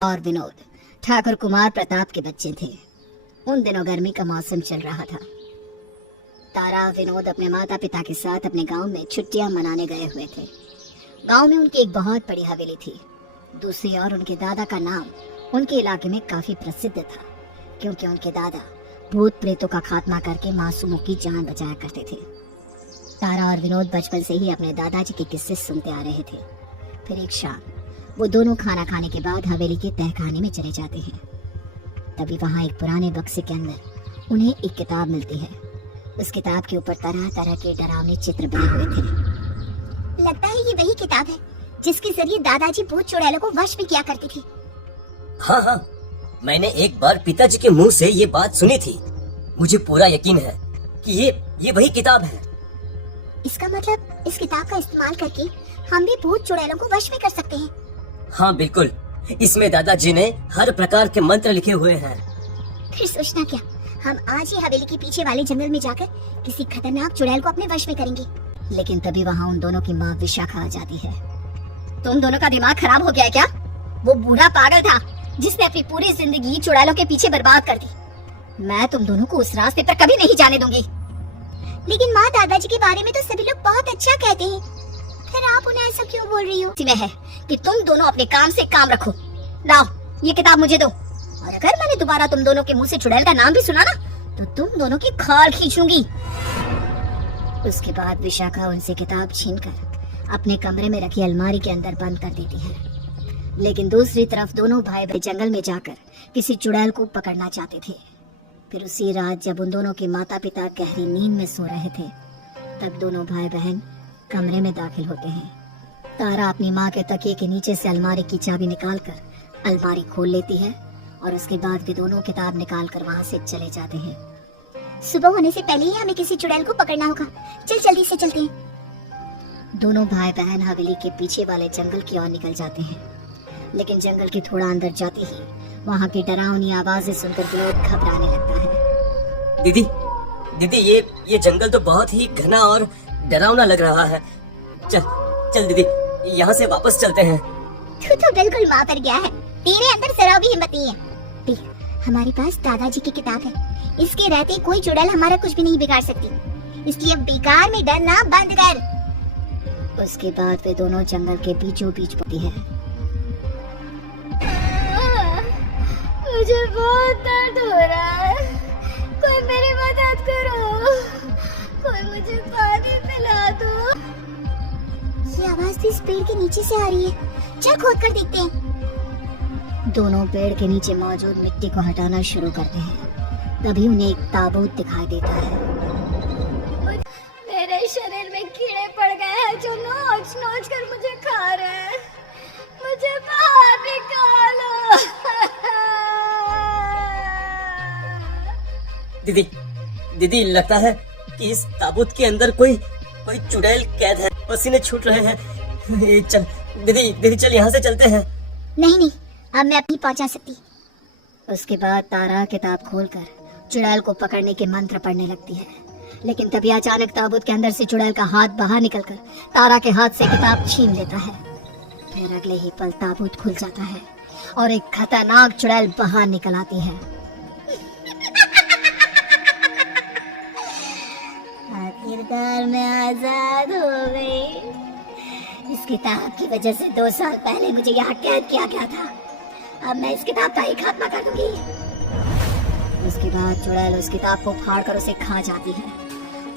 और विनोद ठाकुर कुमार प्रताप के बच्चे थे। उन दिनों गर्मी का मौसम चल रहा था। तारा विनोद अपने माता पिता के साथ अपने गांव में छुट्टियां मनाने गए हुए थे। गांव में उनकी एक बहुत बड़ी हवेली थी। दूसरी ओर उनके दादा का नाम उनके इलाके में काफी प्रसिद्ध था, क्योंकि उनके दादा भूत प्रेतों का खात्मा करके मासूमों की जान बचाया करते थे। तारा और विनोद बचपन से ही अपने दादाजी के किस्से सुनते आ रहे थे। फिर एक शाम वो दोनों खाना खाने के बाद हवेली के तहखाने में चले जाते हैं। तभी वहाँ एक पुराने बक्से के अंदर उन्हें एक किताब मिलती है। उस किताब के ऊपर तरह तरह के डरावने चित्र बने हुए थे। लगता है ये वही किताब है जिसके जरिए दादाजी भूत चुड़ैलों को वश में किया करती थी। हाँ, मैंने एक बार पिताजी के मुंह से ये बात सुनी थी। मुझे पूरा यकीन है कि ये वही किताब है। इसका मतलब इस किताब का इस्तेमाल करके हम भी भूत चुड़ैलों को वश में कर सकते हैं। हाँ बिल्कुल, इसमें दादाजी ने हर प्रकार के मंत्र लिखे हुए हैं। फिर सोचना क्या, हम आज ही हवेली के पीछे वाले जंगल में जाकर किसी खतरनाक चुड़ैल को अपने वश में करेंगे। लेकिन तभी वहाँ उन दोनों की माँ विशाखा आ जाती है। तुम दोनों का दिमाग खराब हो गया है क्या? वो बूढ़ा पागल था जिसने अपनी पूरी जिंदगी चुड़ैलों के पीछे बर्बाद कर दी। मैं तुम दोनों को उस रास्ते पर कभी नहीं जाने दूंगी। लेकिन माँ, दादाजी के बारे में तो सभी लोग बहुत अच्छा कहते हैं, फिर आप उन्हें ऐसा क्यों बोल रही हो? है कि तुम दोनों अपने काम से काम रखो। लाओ ये किताब मुझे दो, और अगर मैंने दोबारा तुम दोनों के मुंह से चुड़ैल का नाम भी सुना ना, तो तुम दोनों की खाल खींचूंगी। उसके बाद विशाखा उनसे किताब छीनकर अपने कमरे में रखी अलमारी के अंदर बंद कर देती है। लेकिन दूसरी तरफ दोनों भाई जंगल में जाकर किसी चुड़ैल को पकड़ना चाहते थे। फिर उसी रात जब उन दोनों के माता पिता गहरी नींद में सो रहे थे, तब दोनों भाई बहन कमरे में दाखिल होते हैं। तारा अपनी माँ के तकिए के नीचे से अलमारी की चाबी निकालकर अलमारी खोल लेती है, और उसके बाद वे दोनों किताब निकालकर वहाँ से चले जाते हैं। सुबह होने से पहले ही हमें किसी चुड़ैल को पकड़ना होगा। चल जल्दी से चलते हैं। दोनों भाई बहन हवेली के पीछे वाले जंगल की ओर निकल जाते हैं। लेकिन जंगल के थोड़ा अंदर जाते ही वहाँ की डरावनी आवाजें सुनकर विनोद घबराने लगता है। दीदी ये जंगल तो बहुत ही घना और डरावना लग रहा है। चल दीदी, यहाँ से वापस चलते हैं। तू तो बिल्कुल माँ पर गया है, तेरे अंदर जरा भी हिम्मत नहीं है। देख, हमारे पास दादाजी की किताब है, इसके रहते कोई चुड़ैल हमारा कुछ भी नहीं बिगाड़ सकती, इसलिए बेकार में डरना बंद कर। उसके बाद वे दोनों जंगल के बीचों बीच पड़ती है। मुझे बहुत दर्द हो रहा है, कोई मेरी मदद करो, कोई मुझे पानी पिला दो। ये आवाज भी इस पेड़ के नीचे से आ रही है, चल खोद कर देखते हैं। दोनों पेड़ के नीचे मौजूद मिट्टी को हटाना शुरू करते हैं। तभी उन्हें एक ताबूत दिखाई देता है। मेरे शरीर में कीड़े पड़ गए हैं जो नोच नोच कर मुझे खा रहे हैं, मुझे बाहर निकालो। दीदी लगता है कि इस ताबूत के अंदर कोई चुड़ैल कैद है। पसीने छूट रहे हैं। चल दीदी चल, यहाँ से चलते हैं। नहीं, अब मैं अपनी पहुंचा सकती। उसके बाद तारा किताब खोलकर चुड़ैल को पकड़ने के मंत्र पढ़ने लगती है। लेकिन तभी अचानक ताबूत के अंदर से चुड़ैल का हाथ बाहर निकलकर तारा के हाथ से किताब छीन लेता है। फिर अगले ही पल ताबूत खुल जाता है और एक खतरनाक चुड़ैल बाहर निकल आती है। आखिरकार मैं आजाद हो गई। इस किताब की वजह से 2 साल पहले मुझे यहाँ कैद किया गया था। अब मैं इस किताब का ही खात्मा कर दूंगी। उसके बाद चुड़ैल उस किताब को फाड़कर उसे खा जाती है।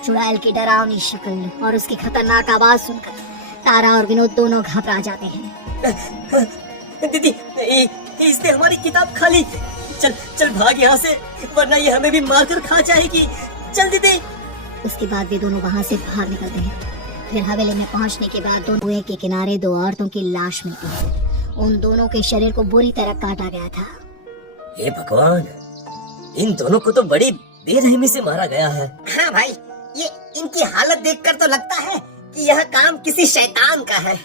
चुड़ैल की डरावनी शक्ल और उसकी खतरनाक आवाज सुनकर तारा और विनोद दोनों घबरा जाते हैं। दीदी, इसने हमारी किताब खा ली। चल भाग यहाँ से, वरना ये हमें भी मारकर खा जाएगी। चल दीदी। उसके बाद वे दोनों वहाँ से बाहर निकलते हैं। फिर हवेली में पहुँचने के बाद दोनों कुएं के किनारे 2 औरतों की लाश मिलती है। उन दोनों के शरीर को बुरी तरह काटा गया था। हे भगवान, इन दोनों को तो बड़ी बेरहमी से मारा गया है। हाँ भाई, ये इनकी हालत देखकर तो लगता है कि यह काम किसी शैतान का है।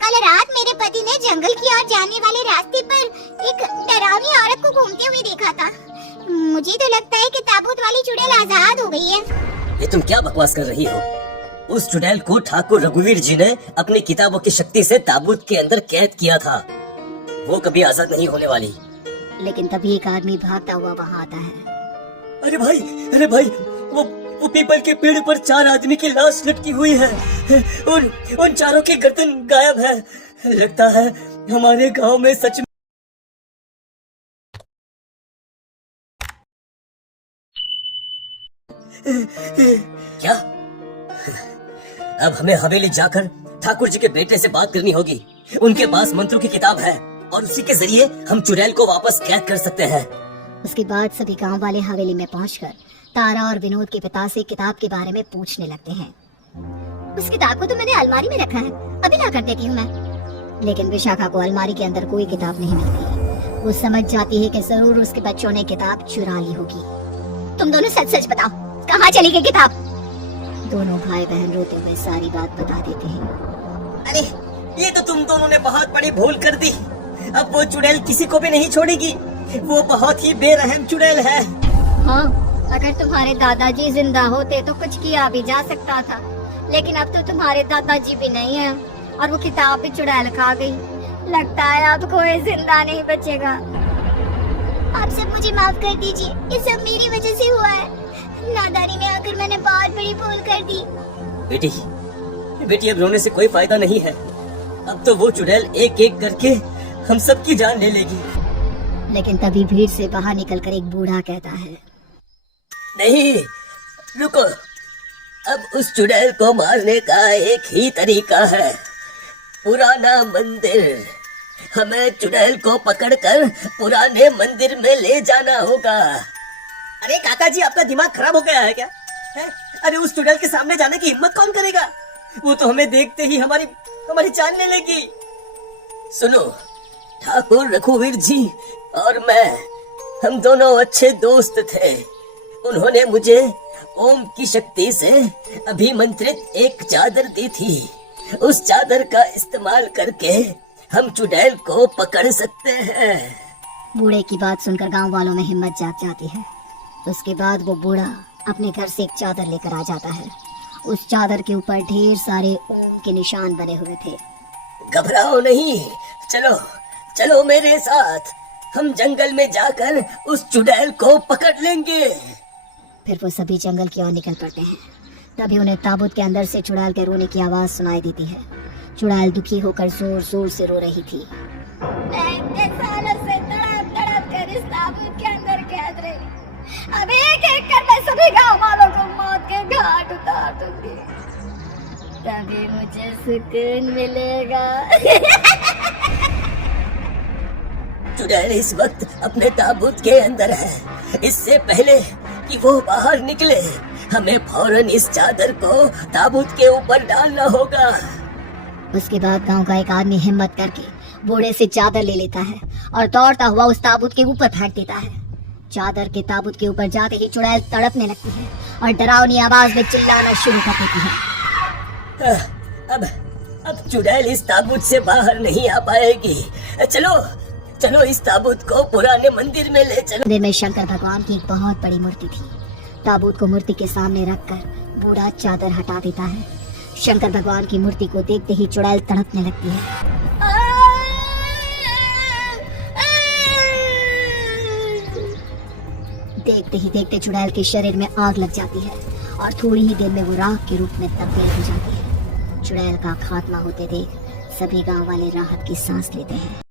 कल रात मेरे पति ने जंगल की ओर जाने वाले रास्ते पर एक डरावनी औरत को घूमते हुए देखा था। मुझे तो लगता है कि ताबूत वाली चुड़ैल आजाद हो गई है। ये तुम क्या बकवास कर रही हो? उस चुड़ैल को ठाकुर रघुवीर जी ने अपनी किताबों की शक्ति से ताबूत के अंदर कैद किया था। वो कभी आजाद नहीं होने वाली। लेकिन तभी एक आदमी भागता हुआ वहां आता है। अरे भाई वो पीपल के पेड़ पर 4 आदमी की लाश लटकी हुई है। उन चारों की गर्दन गायब है। लगता है हमारे गांव में सच में क्या? अब हमें हवेली जाकर ठाकुर जी के बेटे से बात करनी होगी। उनके पास मंत्रों की किताब है और उसी के जरिए हम चुड़ैल को वापस कैद कर सकते हैं। उसके बाद सभी गांव वाले हवेली में पहुंचकर तारा और विनोद के पिता से किताब के बारे में पूछने लगते हैं। उस किताब को तो मैंने अलमारी में रखा है, अभी ला कर देती हूँ मैं। लेकिन विशाखा को अलमारी के अंदर कोई किताब नहीं मिलती। वो समझ जाती है कि जरूर उसके बच्चों ने किताब चुरा ली होगी। तुम दोनों सच सच बताओ, कहाँ चली गई किताब? दोनों भाई बहन रोते हुए सारी बात बता देते हैं। अरे ये तो तुम दोनों ने बहुत बड़ी भूल कर दी। अब वो चुड़ैल किसी को भी नहीं छोड़ेगी। वो बहुत ही बेरहम चुड़ैल है। हाँ, अगर तुम्हारे दादाजी जिंदा होते तो कुछ किया भी जा सकता था, लेकिन अब तो तुम्हारे दादाजी भी नहीं है और वो किताब भी चुड़ैल खा गई। लगता है अब कोई जिंदा नहीं बचेगा। आप सब मुझे माफ कर दीजिए, ये सब मेरी वजह से हुआ है। नादानी में आकर मैंने बहुत बड़ी भूल कर दी। बेटी अब रोने से कोई फायदा नहीं है। अब तो वो चुड़ैल एक एक करके हम सबकी जान ले लेगी। लेकिन तभी भीड़ से बाहर निकलकर एक बूढ़ा कहता है, नहीं रुको, अब उस चुड़ैल को मारने का एक ही तरीका है, पुराना मंदिर। हमें चुड़ैल को पकड़कर पुराने मंदिर में ले जाना होगा। अरे काका जी, आपका दिमाग खराब हो गया है क्या? है? अरे उस चुड़ैल के सामने जाने की हिम्मत कौन करेगा? वो तो हमें देखते ही हमारी जान ले लेगी। सुनो, ठाकुर रघुवीर जी और मैं, हम दोनों अच्छे दोस्त थे। उन्होंने मुझे ओम की शक्ति से अभिमंत्रित एक चादर दी थी। उस चादर का इस्तेमाल करके हम चुड़ैल को पकड़ सकते हैं। बूढ़े की बात सुनकर गांव वालों में हिम्मत जाग जाती है। उसके बाद वो बूढ़ा अपने घर से एक चादर लेकर आ जाता है। उस चादर के ऊपर ढेर सारे ओम के निशान बने हुए थे। घबराओ नहीं, चलो चलो मेरे साथ, हम जंगल में जाकर उस चुड़ैल को पकड़ लेंगे। फिर वो सभी जंगल की ओर निकल पड़ते हैं। तभी उन्हें ताबूत के अंदर से चुड़ैल के रोने की आवाज सुनाई देती है। चुड़ैल दुखी होकर जोर जोर से रो रही थी। मैं इतने सालों से तड़प तड़प कर इस ताबूत के अंदर कैद रही। अब एक एक कर मैं सभी गांव वालों को मौत के घाट उतार दूंगी, तभी मुझे सुकून मिलेगा। चुड़ैल इस वक्त अपने ताबूत के अंदर है। इससे पहले कि वो बाहर निकले, हमें फौरन इस चादर को ताबूत के ऊपर डालना होगा। उसके बाद गांव का एक आदमी हिम्मत करके बूढ़े से चादर ले लेता है और दौड़ता हुआ उस ताबूत के ऊपर फेंक देता है। चादर के ताबूत के ऊपर जाते ही चुड़ैल तड़पने लगती है और डरावनी आवाज में चिल्लाना शुरू कर देती है। अब चुड़ैल इस ताबूत से बाहर नहीं आ पाएगी। चलो चलो इस ताबूत को पुराने मंदिर में ले चलो। मंदिर में शंकर भगवान की एक बहुत बड़ी मूर्ति थी। ताबूत को मूर्ति के सामने रखकर बूढ़ा चादर हटा देता है। शंकर भगवान की मूर्ति को देखते ही चुड़ैल तड़पने लगती है। देखते ही देखते चुड़ैल के शरीर में आग लग जाती है और थोड़ी ही देर में वो राख के रूप में तब्दील हो जाती है। चुड़ैल का खात्मा होते देख सभी गांव वाले राहत की सांस लेते हैं।